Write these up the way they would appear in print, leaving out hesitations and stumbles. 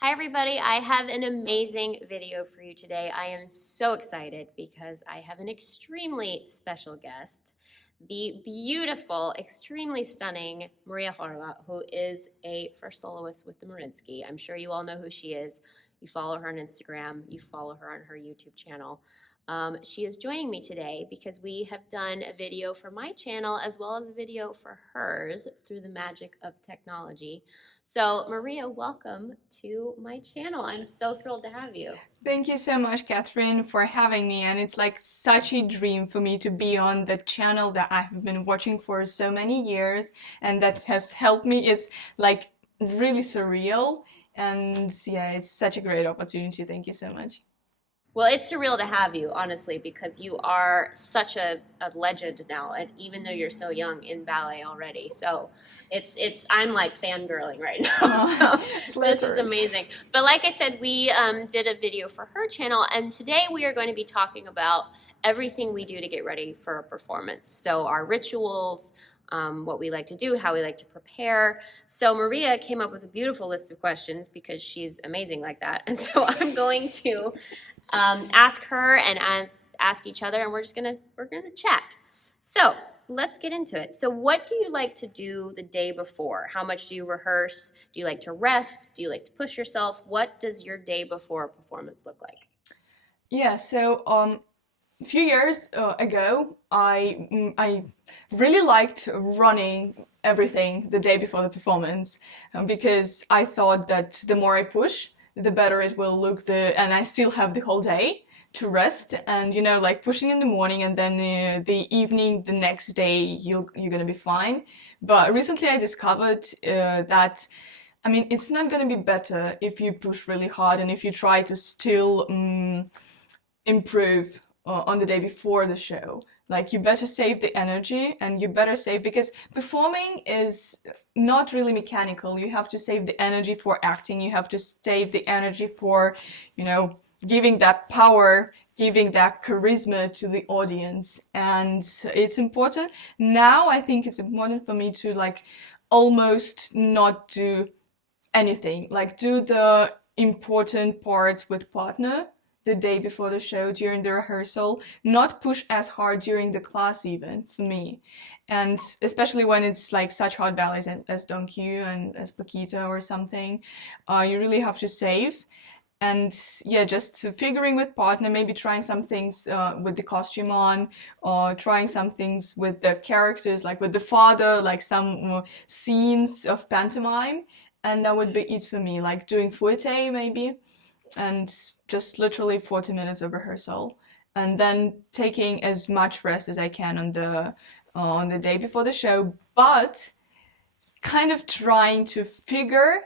Hi everybody, I have an amazing video for you today. I am so excited because I have an extremely special guest, the beautiful, extremely stunning Maria KHOREVA, who is a first soloist with the Marinsky. I'm sure you all know who she is. You follow her on Instagram, you follow her on her YouTube channel. She is joining me today because we have done a video for my channel as well as a video for hers through the magic of technology. So Maria, welcome to my channel. I'm so thrilled to have you. Thank you so much, Kathryn, for having me. And it's like such a dream for me to be on the channel that I have been watching for so many years and that has helped me. It's like really surreal. And yeah, it's such a great opportunity. Thank you so much. Well, it's surreal to have you, honestly, because you are such a legend now, and even though you're so young in ballet already. So it's I'm like fangirling right now. Oh, So this is flattered. amazing. But like I said, we did a video for her channel, and today we are going to be talking about everything we do to get ready for a performance. So our rituals, what we like to do, how we like to prepare. So Maria came up with a beautiful list of questions because she's amazing like that. And so I'm going to ask her and ask each other, and we're gonna chat. So let's get into it. So what do you like to do the day before? How much do you rehearse? Do you like to rest? Do you like to push yourself? What does your day before a performance look like? Yeah, so a few years ago, I really liked running everything the day before the performance because I thought that the more I push, the better it will look. And I still have the whole day to rest, and like pushing in the morning and then the evening, the next day, you're gonna be fine. But recently, I discovered that. I mean, it's not going to be better if you push really hard and if you try to still improve on the day before the show. Like, you better save the energy, and you better save, because performing is not really mechanical. You have to save the energy for acting. You have to save the energy for, giving that power, giving that charisma to the audience. And it's important. Now I think it's important for me to like almost not do anything, like do the important part with partner the day before the show during the rehearsal, not push as hard during the class even for me. And especially when it's like such hard ballets as Don Q and as Paquita or something, you really have to save. And yeah, just figuring with partner, maybe trying some things with the costume on, or trying some things with the characters, like with the father, like some scenes of pantomime. And that would be it for me, like doing fouette maybe, and just literally 40 minutes of rehearsal, and then taking as much rest as I can on the day before the show, but kind of trying to figure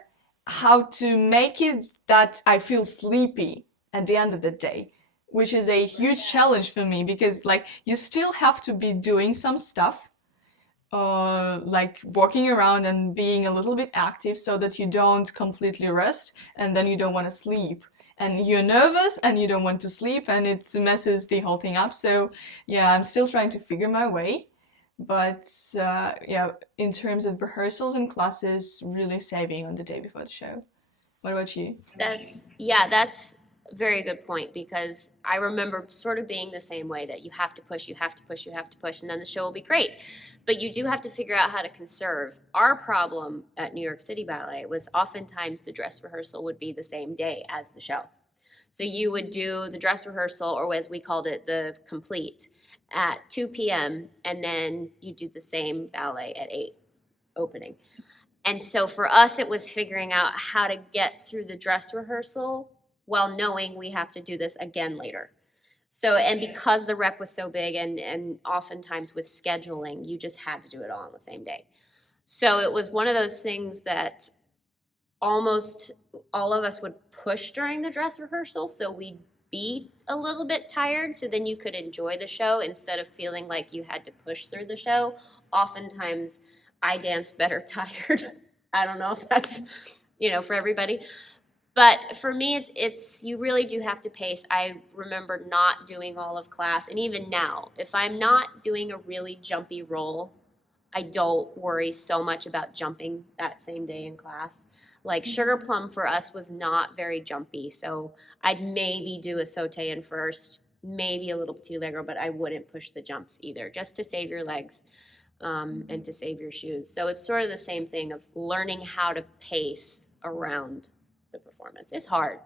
how to make it that I feel sleepy at the end of the day, which is a huge challenge for me because like you still have to be doing some stuff, like walking around and being a little bit active so that you don't completely rest and then you don't want to sleep. And you're nervous and you don't want to sleep and it messes the whole thing up. So yeah, I'm still trying to figure my way. But yeah, in terms of rehearsals and classes, really saving on the day before the show. What about you? That's a very good point because I remember sort of being the same way that you have to push, you have to push, you have to push, and then the show will be great. But you do have to figure out how to conserve. Our problem at New York City Ballet was oftentimes the dress rehearsal would be the same day as the show. So you would do the dress rehearsal, or as we called it, the complete, at 2 p.m., and then you do the same ballet at 8 opening. And so for us, it was figuring out how to get through the dress rehearsal while knowing we have to do this again later. So, and because the rep was so big and oftentimes with scheduling, you just had to do it all on the same day. So it was one of those things that almost all of us would push during the dress rehearsal. So we'd be a little bit tired. So then you could enjoy the show instead of feeling like you had to push through the show. Oftentimes, I dance better tired. I don't know if that's, for everybody. But for me, it's you really do have to pace. I remember not doing all of class. And even now, if I'm not doing a really jumpy roll, I don't worry so much about jumping that same day in class. Like sugar plum for us was not very jumpy, so I'd maybe do a saute in first, maybe a little petit allegro, but I wouldn't push the jumps either, just to save your legs and to save your shoes. So it's sort of the same thing of learning how to pace around the performance. It's hard.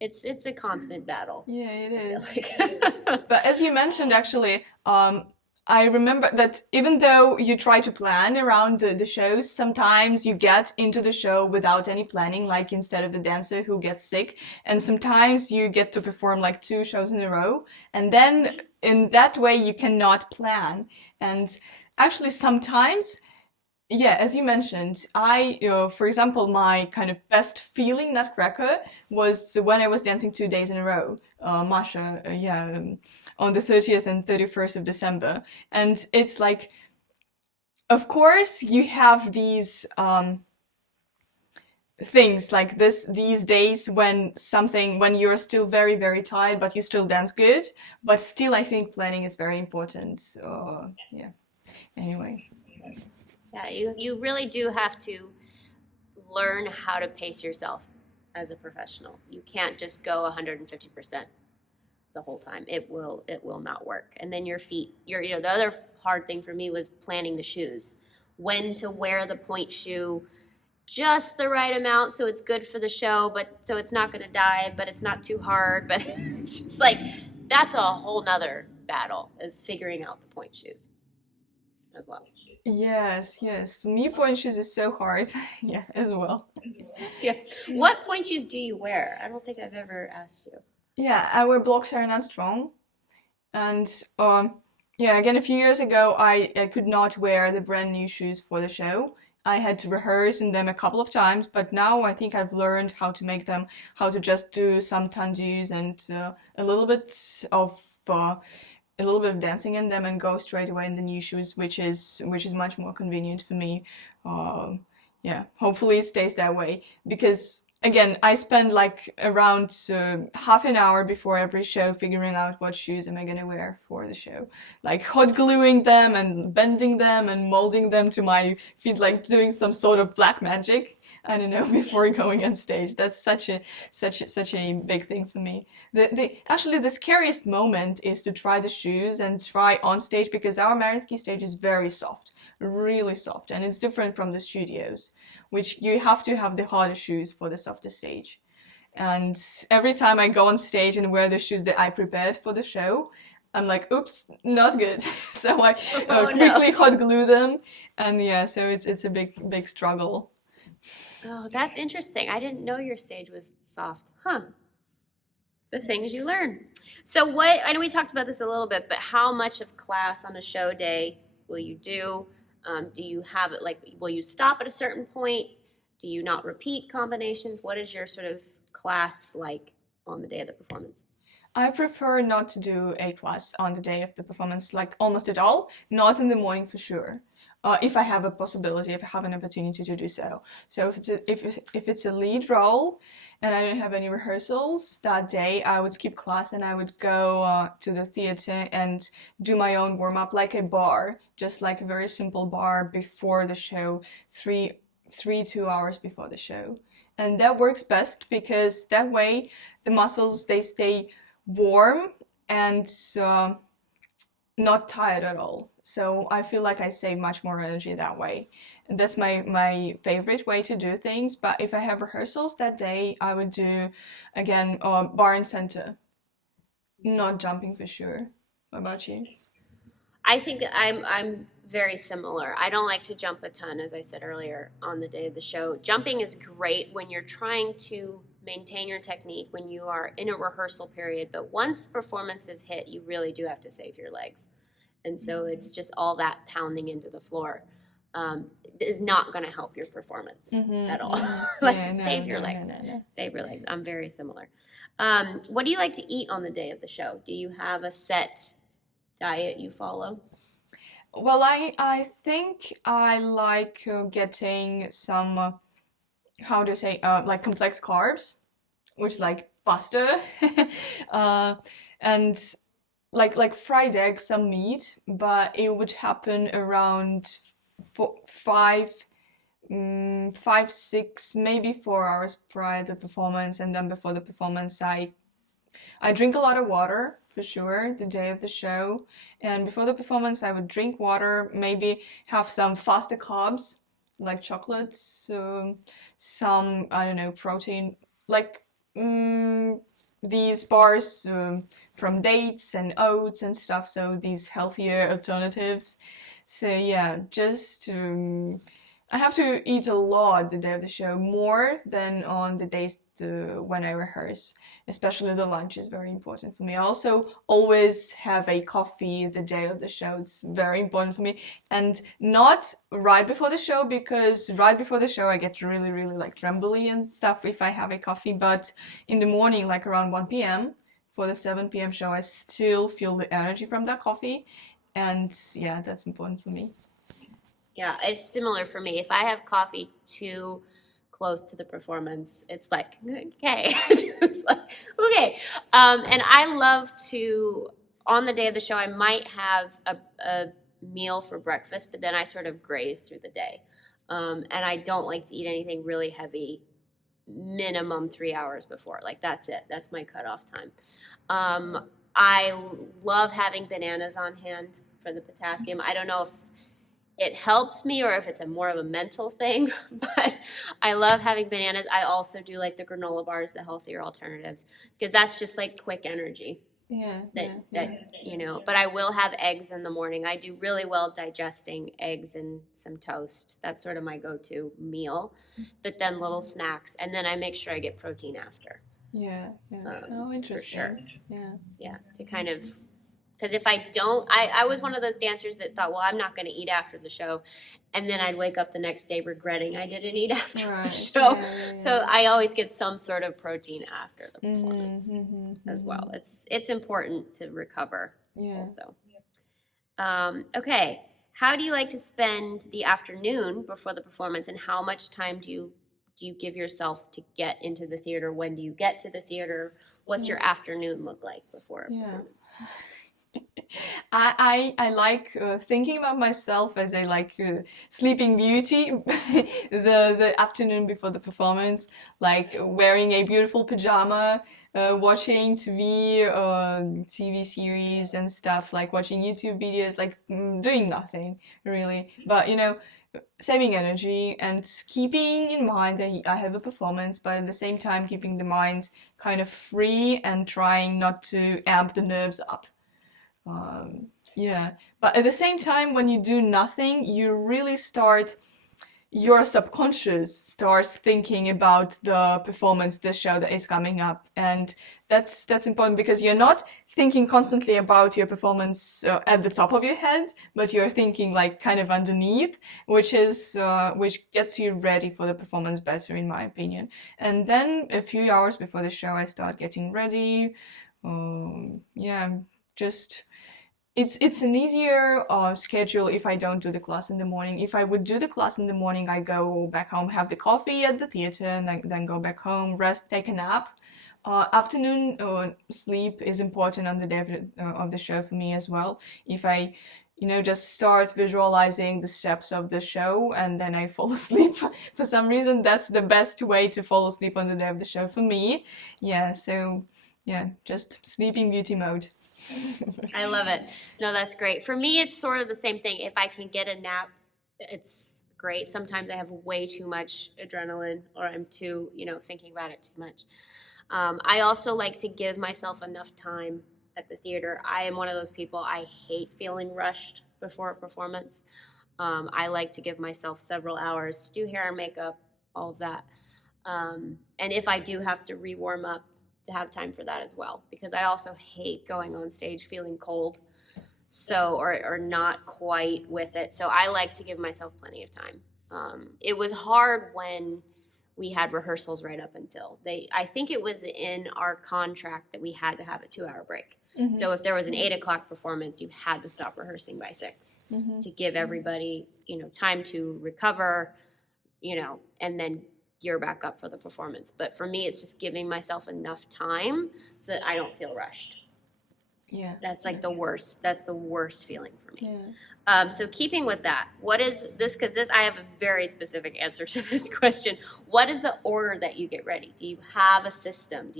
It's a constant battle. Yeah, it is. Like. But as you mentioned, actually, I remember that even though you try to plan around the shows, sometimes you get into the show without any planning, like instead of the dancer who gets sick. And sometimes you get to perform like 2 shows in a row. And then in that way, you cannot plan. And actually, sometimes, yeah, as you mentioned, for example, my kind of best feeling Nutcracker was when I was dancing 2 days in a row, Masha, on the 30th and 31st of December. And it's like, of course, you have these things like these days when you're still very, very tired, but you still dance good. But still, I think planning is very important. So, yeah. Anyway. Yeah, you really do have to learn how to pace yourself as a professional. You can't just go 150% the whole time. It will not work. And then your feet, the other hard thing for me was planning the shoes. When to wear the pointe shoe just the right amount so it's good for the show, but so it's not going to die, but it's not too hard. But it's just like, that's a whole nother battle, is figuring out the pointe shoes as well. Yes. For me, pointe shoes is so hard. Yeah, as well. Yeah. What pointe shoes do you wear? I don't think I've ever asked you. Yeah, I wear Block Serenade Strong. And again, a few years ago, I could not wear the brand new shoes for the show. I had to rehearse in them a couple of times, but now I think I've learned how to make them, how to just do some tendus and a little bit of dancing in them and go straight away in the new shoes, which is much more convenient for me. Hopefully it stays that way, because again, I spend like around half an hour before every show figuring out what shoes am I gonna wear for the show. Like hot gluing them and bending them and molding them to my feet, like doing some sort of black magic. I don't know, before going on stage. That's such a big thing for me. Actually, the scariest moment is to try the shoes and try on stage, because our Mariinsky stage is very soft, really soft, and it's different from the studios, which you have to have the harder shoes for the softer stage. And every time I go on stage and wear the shoes that I prepared for the show, I'm like, oops, not good. So I quickly hot glue them, and yeah, so it's a big struggle. Oh, that's interesting. I didn't know your stage was soft. Huh. The things you learn. So I know we talked about this a little bit, but how much of class on a show day will you do? Do you have it, like, will you stop at a certain point? Do you not repeat combinations? What is your sort of class like on the day of the performance? I prefer not to do a class on the day of the performance, like almost at all. Not in the morning for sure. If I have a possibility, if I have an opportunity to do so. So if it's a lead role and I don't have any rehearsals that day, I would skip class and I would go to the theater and do my own warm-up, like a bar, just like a very simple bar before the show, 2 hours before the show. And that works best because that way the muscles, they stay warm and not tired at all. So I feel like I save much more energy that way. And that's my favorite way to do things. But if I have rehearsals that day, I would do, again, bar and center. Not jumping for sure. What about you? I think that I'm very similar. I don't like to jump a ton, as I said earlier, on the day of the show. Jumping is great when you're trying to maintain your technique, when you are in a rehearsal period. But once the performance is hit, you really do have to save your legs. And so it's just all that pounding into the floor is not going to help your performance at all. Save your legs. Save your legs. I'm very similar. What do you like to eat on the day of the show? Do you have a set diet you follow? Well, I think I like getting some, how do you say, like complex carbs, which is like pasta, and like fried eggs, some meat, but it would happen around 5, 6, maybe 4 hours prior to the performance, and then before the performance, I drink a lot of water for sure the day of the show. And before the performance, I would drink water, maybe have some faster carbs like chocolates, some, I don't know, protein, like these bars from dates and oats and stuff. So these healthier alternatives. So yeah, just I have to eat a lot the day of the show, more than on the days when I rehearse. Especially the lunch is very important for me. I also always have a coffee the day of the show. It's very important for me. And not right before the show, because right before the show I get really, really like trembly and stuff if I have a coffee. But in the morning, like around 1 p.m. for the 7 p.m. show, I still feel the energy from that coffee. And yeah, that's important for me. Yeah, it's similar for me. If I have coffee too close to the performance, it's like, okay, just like, okay. And I love to, on the day of the show, I might have a meal for breakfast, but then I sort of graze through the day. And I don't like to eat anything really heavy, minimum 3 hours before. Like, that's it. That's my cutoff time. I love having bananas on hand for the potassium. I don't know if it helps me or if it's a more of a mental thing, but I love having bananas. I also do like the granola bars, the healthier alternatives, because that's just like quick energy Yeah, that but I will have eggs in the morning. I do really well digesting eggs and some toast. That's sort of my go-to meal, but then little snacks, and then I make sure I get protein after. yeah. Oh, interesting. For sure. Yeah. To kind of, because if I don't, I was one of those dancers that thought, well, I'm not going to eat after the show. And then I'd wake up the next day regretting I didn't eat after the show. So I always get some sort of protein after the performance as well. It's important to recover also. Okay. How do you like to spend the afternoon before the performance, and how much time do you give yourself to get into the theater? When do you get to the theater? What's your afternoon look like before a performance? I like thinking about myself as a sleeping beauty the afternoon before the performance, like wearing a beautiful pajama, watching TV series and stuff, like watching YouTube videos, like doing nothing really, but saving energy and keeping in mind that I have a performance, but at the same time keeping the mind kind of free and trying not to amp the nerves up. But at the same time, when you do nothing, you really your subconscious starts thinking about the performance, the show that is coming up. And that's important, because you're not thinking constantly about your performance at the top of your head, but you're thinking like kind of underneath, which gets you ready for the performance better, in my opinion. And then a few hours before the show, I start getting ready. Just it's an easier schedule if I don't do the class in the morning. If I would do the class in the morning, I go back home, have the coffee at the theater, and then go back home, rest, take a nap. Afternoon sleep is important on the day of the show for me as well. If I just start visualizing the steps of the show and then I fall asleep for some reason, that's the best way to fall asleep on the day of the show for me. Just sleeping beauty mode. I love it. No, that's great. For me, it's sort of the same thing. If I can get a nap, it's great. Sometimes I have way too much adrenaline, or I'm too, thinking about it too much. I also like to give myself enough time at the theater. I am one of those people, I hate feeling rushed before a performance. I like to give myself several hours to do hair and makeup, all of that. And if I do have to re-warm up, to have time for that as well, because I also hate going on stage feeling cold, or not quite with it. So I like to give myself plenty of time. It was hard when we had rehearsals right up until I think it was in our contract that we had to have a 2-hour break. So if there was an 8 o'clock performance, you had to stop rehearsing by 6 to give everybody, time to recover, and then gear back up for the performance. But for me, it's just giving myself enough time so that I don't feel rushed. Yeah. That's like the worst. That's the worst feeling for me. Yeah. So keeping with that, what is this? Because this, I have a very specific answer to this question. What is the order that you get ready? Do you have a system?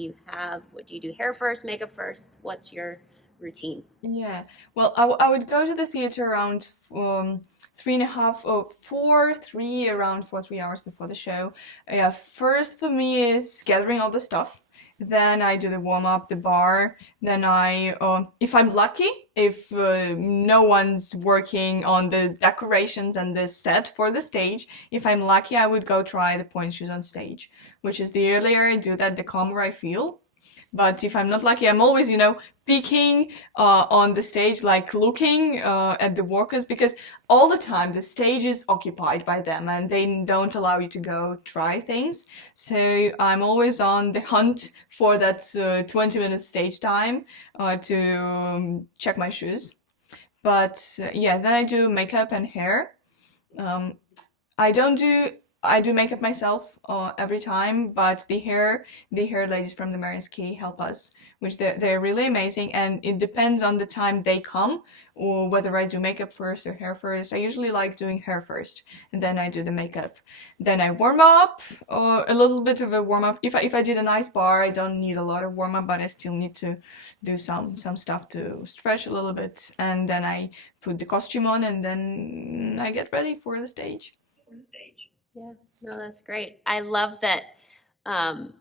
What do you do? Hair first, makeup first? What's your routine? Yeah. Well, I would go to the theater around 3.5 or 3 around 3 hours before the show. Yeah, first for me is gathering all the stuff. Then I do the warm up, the bar. Then if I'm lucky, if no one's working on the decorations and the set for the stage, if I'm lucky, I would go try the pointe shoes on stage, which is the earlier I do that, the calmer I feel. But if I'm not lucky, I'm always, peeking on the stage, like looking at the workers, because all the time the stage is occupied by them and they don't allow you to go try things. So I'm always on the hunt for that 20 minutes stage time to check my shoes. But yeah, then I do makeup and hair. Um, I don't do I do makeup myself every time, but the hair ladies from the Marian's Key help us, which they're really amazing, and it depends on the time they come or whether I do makeup first or hair first. I usually like doing hair first, and then I do the makeup. Then I warm up, a little bit of a warm up. If I did a nice bar, I don't need a lot of warm up, but I still need to do some stuff to stretch a little bit, and then I put the costume on, and then I get ready for the stage. Yeah, no, that's great. I love that. Um,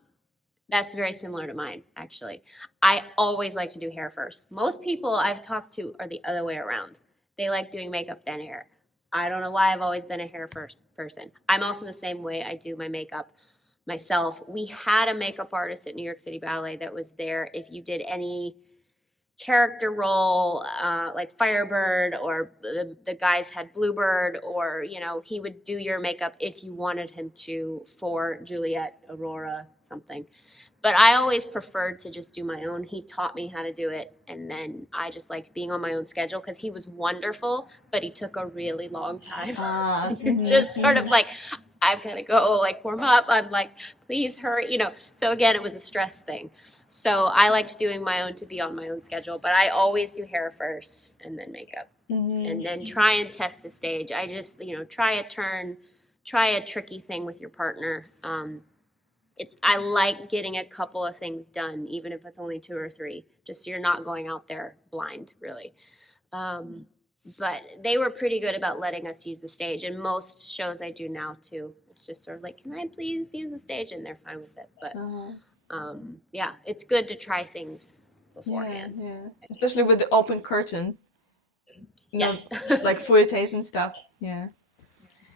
that's very similar to mine, actually. I always like to do hair first. Most people I've talked to are the other way around. They like doing makeup then hair. I don't know why I've always been a hair first person. I'm also the same way. I do my makeup myself. We had a makeup artist at New York City Ballet that was there if you did any character role, like Firebird, or the guys had Bluebird, or he would do your makeup if you wanted him to for Juliet, Aurora, something. But I always preferred to just do my own. He taught me how to do it, and then I just liked being on my own schedule because he was wonderful, but he took a really long time. You're just sort of like, I've got to go like warm up. I'm like, please hurry, So again, it was a stress thing. So I liked doing my own to be on my own schedule, but I always do hair first and then makeup, and then try and test the stage. I just, try a turn, try a tricky thing with your partner. I like getting a couple of things done, even if it's only 2 or 3, just so you're not going out there blind, really. But they were pretty good about letting us use the stage, and most shows I do now too. It's just sort of like, can I please use the stage? And they're fine with it. But yeah, it's good to try things beforehand. Yeah. Especially with the open curtain. Yes. Like fouettes and stuff. Yeah.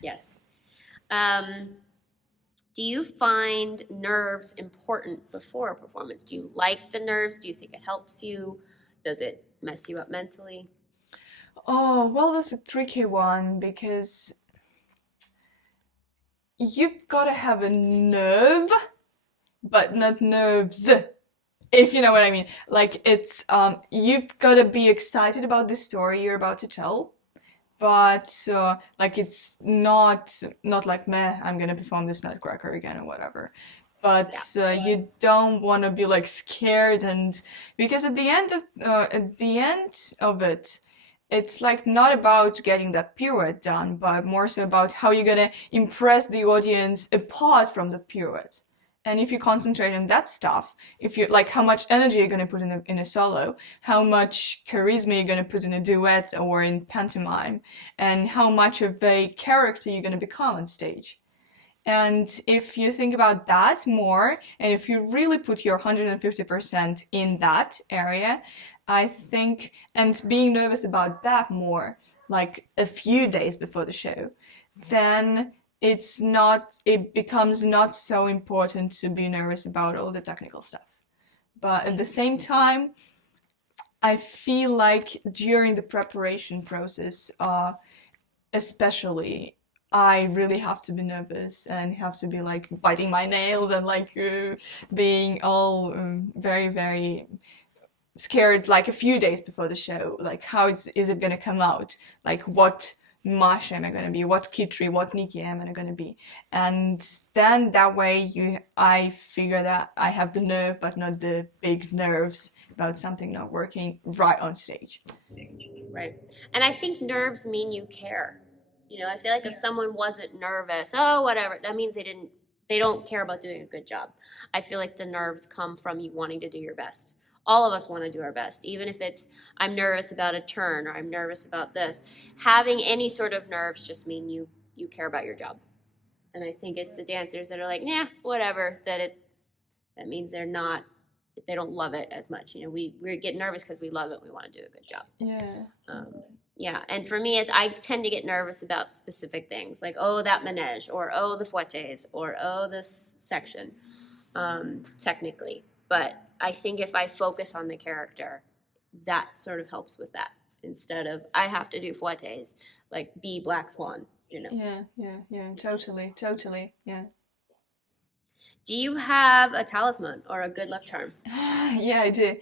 Yes. Do you find nerves important before a performance? Do you like the nerves? Do you think it helps you? Does it mess you up mentally? Oh, well, that's a tricky one because you've got to have a nerve, but not nerves, if you know what I mean. Like it's you've got to be excited about the story you're about to tell, but like it's not like meh, I'm gonna perform this Nutcracker again or whatever. But you don't want to be like scared, and because at the end of it, it's like not about getting that pirouette done, but more so about how you're gonna impress the audience apart from the pirouette. And if you concentrate on that stuff, if you like how much energy you're gonna put in a solo, how much charisma you're gonna put in a duet or in pantomime, and how much of a character you're gonna become on stage. And if you think about that more, and if you really put your 150% in that area, I think, and being nervous about that more, like a few days before the show, then it becomes not so important to be nervous about all the technical stuff. But at the same time, I feel like during the preparation process, especially, I really have to be nervous and have to be like biting my nails and like being all very, very scared like a few days before the show. Like, how is it going to come out? Like, what Masha am I going to be? What Kitri, what Nikki am I going to be? And then that way I figure that I have the nerve, but not the big nerves about something not working right on stage. Right. And I think nerves mean you care. You know, I feel like if someone wasn't nervous, oh, whatever, that means they don't care about doing a good job. I feel like the nerves come from you wanting to do your best. All of us want to do our best, even if it's I'm nervous about a turn or I'm nervous about this. Having any sort of nerves just mean you care about your job. And I think it's the dancers that are like, nah, whatever, that means they don't love it as much. You know, we get nervous because we love it. We want to do a good job. Yeah. Yeah, and for me, I tend to get nervous about specific things, like, oh, that manège, or oh, the fouettes, or oh, this section, technically. But I think if I focus on the character, that sort of helps with that, instead of, I have to do fouettes, like, be Black Swan, you know? Yeah, totally, yeah. Do you have a talisman or a good luck charm? Yeah, I do.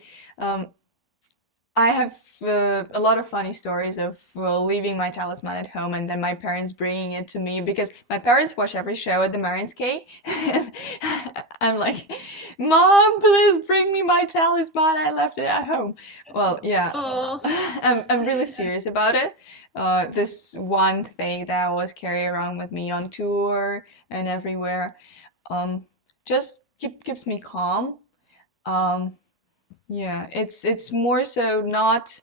I have a lot of funny stories of leaving my talisman at home and then my parents bringing it to me, because my parents watch every show at the Mariinsky. I'm like, Mom, please bring me my talisman. I left it at home. Well, yeah, I'm really serious about it. This one thing that I always carry around with me on tour and everywhere, just keeps me calm. Yeah, it's more so not,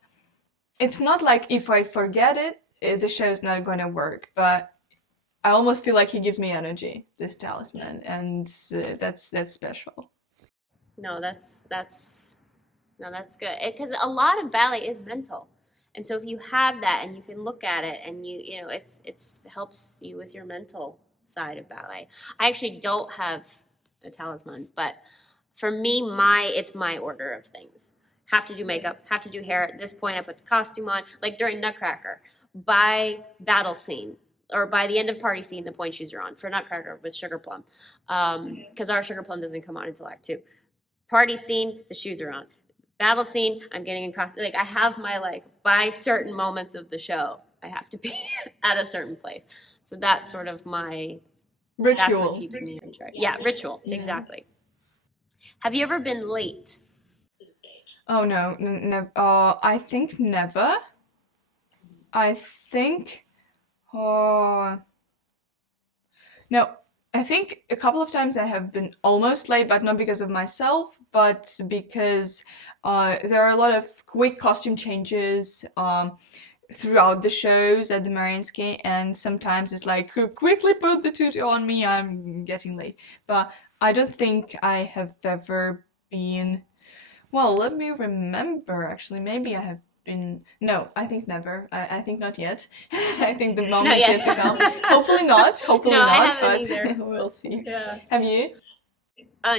it's not like if I forget it, the show's not gonna work, but I almost feel like he gives me energy, this talisman, and that's special. No, that's good. Because a lot of ballet is mental. And so if you have that and you can look at it and you know, it's helps you with your mental side of ballet. I actually don't have a talisman, but for me, it's my order of things. Have to do makeup, have to do hair. At this point, I put the costume on. Like during Nutcracker, by battle scene, or by the end of party scene, the pointe shoes are on. For Nutcracker, with Sugar Plum. Because our Sugar Plum doesn't come on until Act 2. Party scene, the shoes are on. Battle scene, I'm getting in costume. Like I have my, like, by certain moments of the show, I have to be at a certain place. So that's sort of my Ritual. That's what keeps me on track. Yeah, ritual, exactly. Have you ever been late? Oh no, I think never. I think, no, I think a couple of times I have been almost late, but not because of myself, but because there are a lot of quick costume changes throughout the shows at the Mariinsky, and sometimes it's like, quickly put the tutu on me, I'm getting late. But I don't think I have ever been, well, let me remember, actually, maybe I have been, no, I think never. I think not yet. I think the moment's yet to come. Hopefully not, No, I not, haven't but either. we'll see. Yeah. Have you?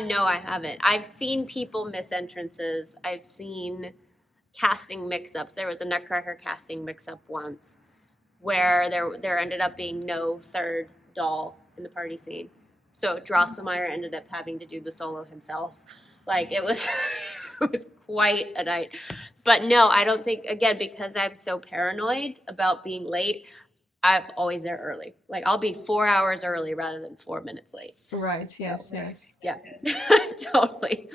No, I haven't. I've seen people miss entrances. I've seen casting mix-ups. There was a Nutcracker casting mix-up once where there ended up being no third doll in the party scene. So Drosselmeyer ended up having to do the solo himself. Like it was it was quite a night. But no, I don't think, again, because I'm so paranoid about being late, I'm always there early. Like I'll be 4 hours early rather than 4 minutes late. Right, yes, yes. Yeah, totally.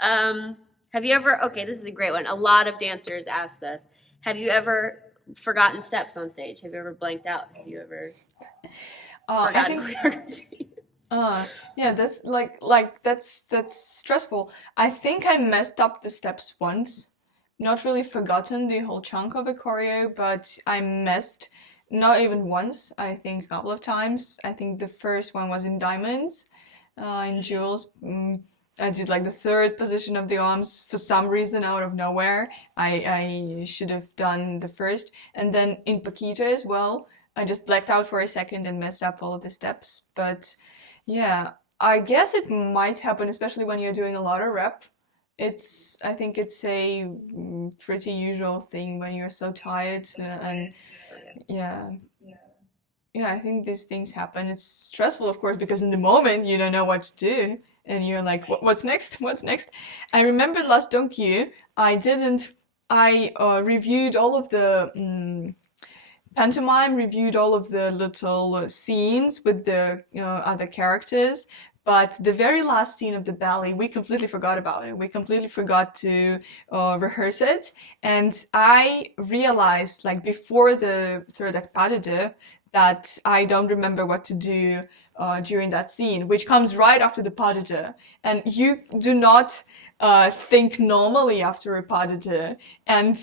Have you ever, okay, this is a great one. A lot of dancers ask this. Have you ever forgotten steps on stage? Have you ever blanked out? Have you ever forgotten choreography? Yeah, that's that's stressful. I think I messed up the steps once. Not really forgotten the whole chunk of a choreo, but I messed, not even once, I think a couple of times. I think the first one was in diamonds, in jewels. I did like the third position of the arms for some reason out of nowhere. I should have done the first. And then in Paquita as well, I just blacked out for a second and messed up all of the steps. But yeah, I guess it might happen, especially when you're doing a lot of rep. I think it's a pretty usual thing when you're so tired, and yeah. Yeah, I think these things happen. It's stressful, of course, because in the moment you don't know what to do, and you're like, what's next? What's next? I remember last Donkey, I reviewed all of pantomime reviewed all of the little scenes with the other characters. But the very last scene of the ballet, we completely forgot about it. We completely forgot to rehearse it. And I realized, like, before the third act pas de deux, that I don't remember what to do during that scene, which comes right after the pas de deux. And you do not think normally after a pas de deux. And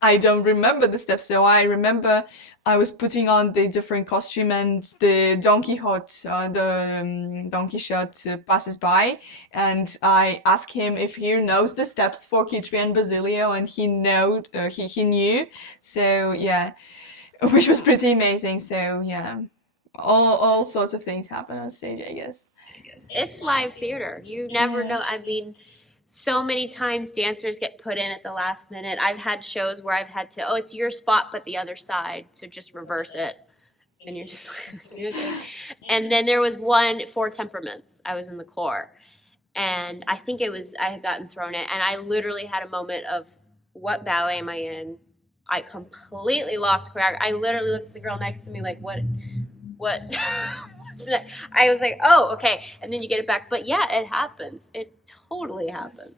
I don't remember the steps, so I remember I was putting on the different costume and the Don Quixote, Don Quixote passes by, and I asked him if he knows the steps for Kitri and Basilio, and he knew. So yeah, which was pretty amazing. So yeah, all sorts of things happen on stage, I guess. It's live theater. You never Yeah. know. I mean, so many times dancers get put in at the last minute. I've had shows where I've had to, oh, it's your spot, but the other side, so just reverse it. And you're just like, okay. And then there was one for temperaments. I was in the corps, and I think I had gotten thrown in, and I literally had a moment of, what ballet am I in? I completely lost choreography. I literally looked at the girl next to me like, what? I was like, oh, okay. And then you get it back. But yeah, it happens. It totally happens.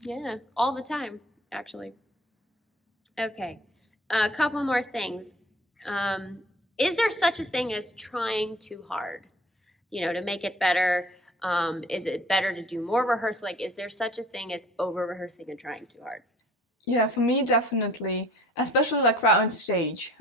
Yeah, all the time, actually. Okay. A couple more things. Is there such a thing as trying too hard? To make it better? Is it better to do more rehearsal? Like, is there such a thing as over-rehearsing and trying too hard? Yeah, for me, definitely, especially like right on stage.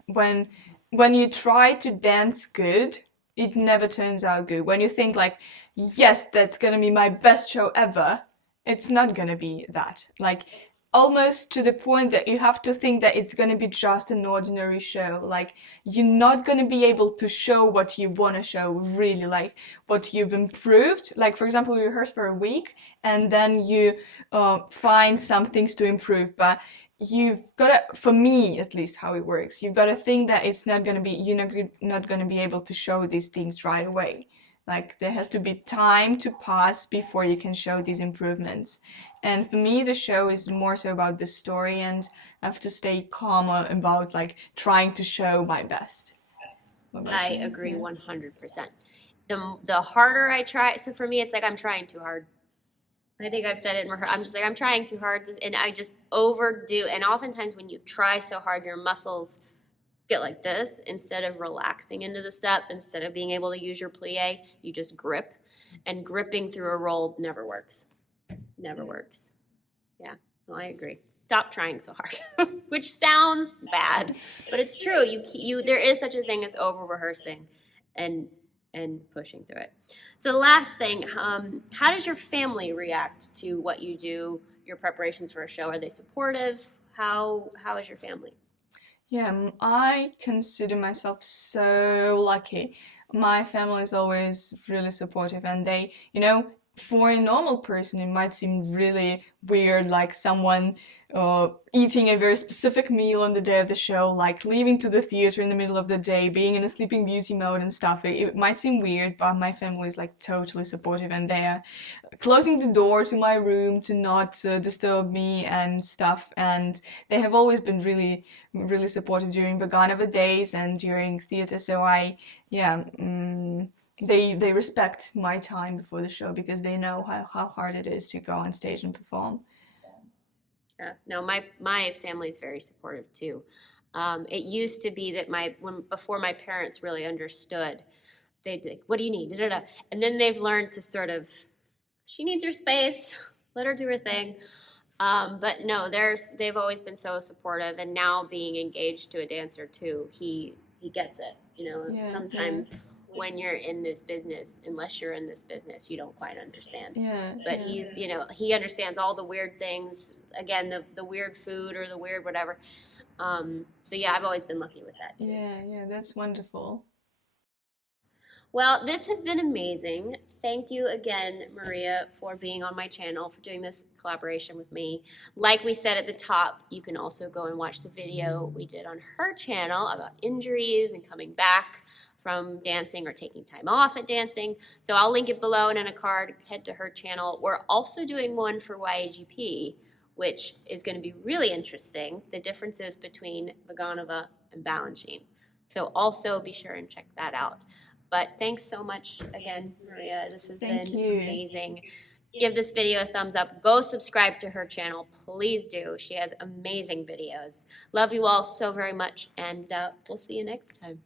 When you try to dance good, it never turns out good. When you think like, yes, that's gonna be my best show ever, it's not gonna be that. Like, almost to the point that you have to think that it's gonna be just an ordinary show. Like, you're not gonna be able to show what you wanna show, really, like what you've improved. Like, for example, you rehearse for a week and then you find some things to improve, but you've got to, for me at least, how it works, you've got to think that it's not going to be, not going to be able to show these things right away. Like, there has to be time to pass before you can show these improvements. And for me, the show is more so about the story, and I have to stay calmer about like trying to show my best. What about I you? agree Yeah. 100%. The harder I try, so for me, it's like I'm trying too hard. I think I've said it in rehearsal. I'm just like, I'm trying too hard, and I just overdo. And oftentimes, when you try so hard, your muscles get like this instead of relaxing into the step, instead of being able to use your plie, you just grip. And gripping through a roll never works. Never works. Yeah, well, I agree. Stop trying so hard, which sounds bad, but it's true. There is such a thing as over rehearsing, and pushing through it. So the last thing, how does your family react to what you do? Your preparations for a show, are they supportive? How is your family? Yeah, I consider myself so lucky. My family is always really supportive, and they, for a normal person, it might seem really weird, like someone eating a very specific meal on the day of the show, like leaving to the theater in the middle of the day, being in a sleeping beauty mode and stuff. It might seem weird, but my family is like totally supportive, and they are closing the door to my room to not disturb me and stuff. And they have always been really, really supportive during Vaganova days and during theater. So yeah, they respect my time before the show because they know how hard it is to go on stage and perform. Yeah, no, my family is very supportive too. It used to be that before my parents really understood, they'd be like, "What do you need?" Da, da, da. And then they've learned to sort of, she needs her space, let her do her thing. But no, they've always been so supportive, and now being engaged to a dancer too, he gets it. Yeah, Sometimes when you're in this business, unless you're in this business, you don't quite understand. yeah, But yeah. he understands all the weird things. Again, the weird food or the weird whatever. So yeah, I've always been lucky with that too. Yeah, that's wonderful. Well, this has been amazing. Thank you again, Maria, for being on my channel, for doing this collaboration with me. Like we said at the top, you can also go and watch the video we did on her channel about injuries and coming back from dancing or taking time off at dancing. So I'll link it below and in a card. Head to her channel. We're also doing one for YAGP, which is going to be really interesting. The differences between Vaganova and balancing. So also be sure and check that out. But thanks so much again, Maria. This has been amazing. Give this video a thumbs up. Go subscribe to her channel. Please do. She has amazing videos. Love you all so very much, and we'll see you next time.